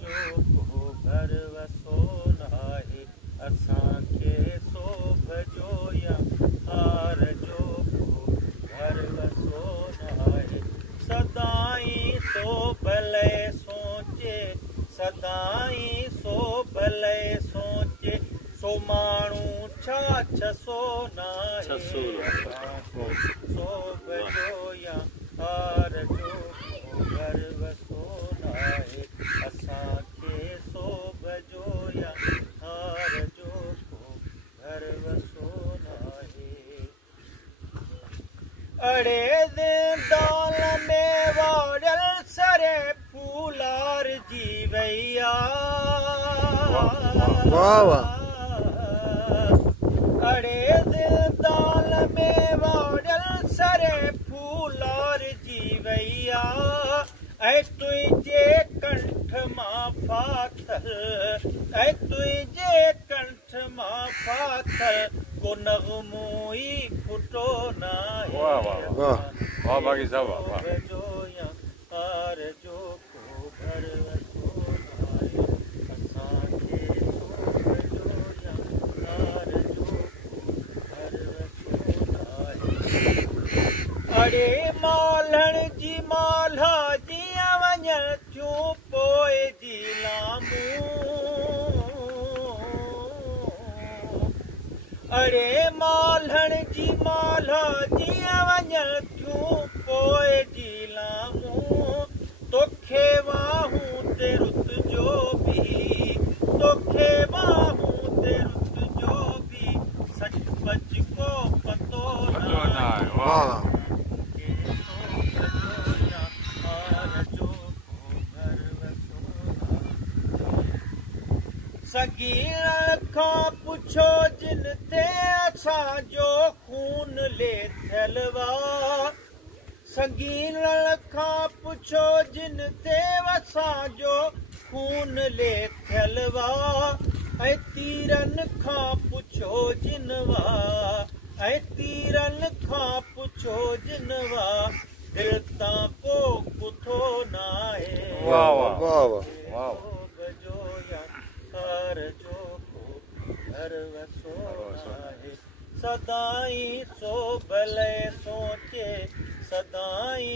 जो को घर वसो नाहे असांखे सोभ जो या हार जो को घर वसो नाहे सदाई सो भले सोचे सदाई सो भले सोचे सो माण्हू छा छसो नाहे सोभ जो या हार जो को घर वसो नाहे असांखे सोभ जो या हार जो को घर वसो नाहे अड़े दिन दाल में वाड़ल सरे फूलार जी वैया अड़े दिन दाल में वाड़ल सरे फूलार जी वैया ऐ तुझे कंठ मां फाथल ऐ तुझे कंठ मां फाथल को नगमोई फुटो नाहे वाह बाकी साहब वाह जो या हार जो को घर वसो नाहे असांखे सोभ जो या हार जो को घर वसो नाहे अड़े मालण जी माल्हा जीअं वञण थियूं पोइ जी लामूं अड़े मालण जी माल्हा जीअं वञण थियूं पोइ जी लामूं तोखे वाहूं ते रुत जो बि तोखे वाहूं ते रुत जो बि सच पच को पतो नाहे सगीरन खां पुछो जिन ते असांजो खून लेथल वा सगीरन खां पुछो जिन ते असांजो खून लेथल वा ऐं तीरन खां पुछो जिन वा ऐं तीरन खां पुछो जिन वा दिल तां को कुथो नाहे वाह वाह वाह जो या हार जो को घर वसो नाहे सदाई सो भले सोचे सदाई